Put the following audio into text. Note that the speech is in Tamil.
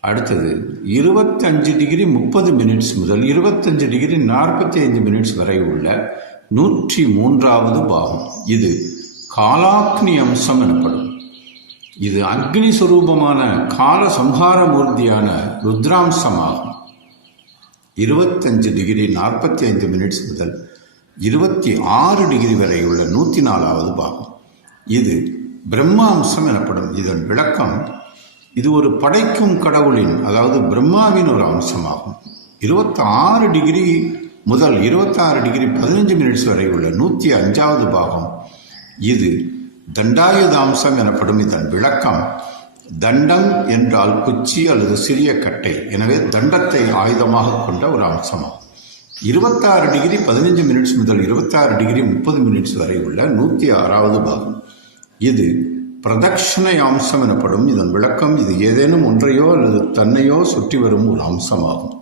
அடுத்தது இருபத்தஞ்சு டிகிரி முப்பது மினிட்ஸ் முதல் இருபத்தஞ்சு டிகிரி நாற்பத்தி ஐந்து மினிட்ஸ் வரை உள்ள நூற்றி மூன்றாவது பாகம். இது காலாக்னி அம்சம் எனப்படும். இது அக்னி சுரூபமான கால சம்ஹார மூர்த்தியான ருத்ராம்சமாகும். இருபத்தஞ்சு டிகிரி நாற்பத்தி ஐந்து மினிட்ஸ் முதல் இருபத்தி ஆறு டிகிரி வரை உள்ள நூற்றி நாலாவது பாகம். இது பிரம்மாம்சம் எனப்படும். இதன் விளக்கம் இது ஒரு படைக்கும் கடவுளின் அதாவது பிரம்மாவின் ஒரு அம்சமாகும். இருபத்தி ஆறு டிகிரி முதல் இருபத்தாறு டிகிரி பதினஞ்சு மினிட்ஸ் வரை உள்ள நூற்றி அஞ்சாவது பாகம். இது தண்டாயுதாம்சம் எனப்படும் இதன் விளக்கம். தண்டம் என்றால் குச்சி அல்லது சிறிய கட்டை எனவே தண்டத்தை ஆயுதமாக கொண்ட ஒரு அம்சமாகும். இருபத்தாறு டிகிரி பதினஞ்சு மினிட்ஸ் முதல் இருபத்தாறு டிகிரி முப்பது மினிட்ஸ் வரை உள்ள நூற்றி ஆறாவது பாகம். இது பிரதட்சணை அம்சம் எனப்படும் இதன் விளக்கம் இது ஏதேனும் ஒன்றையோ அல்லது தன்னையோ சுற்றி வரும் ஒரு அம்சமாகும்.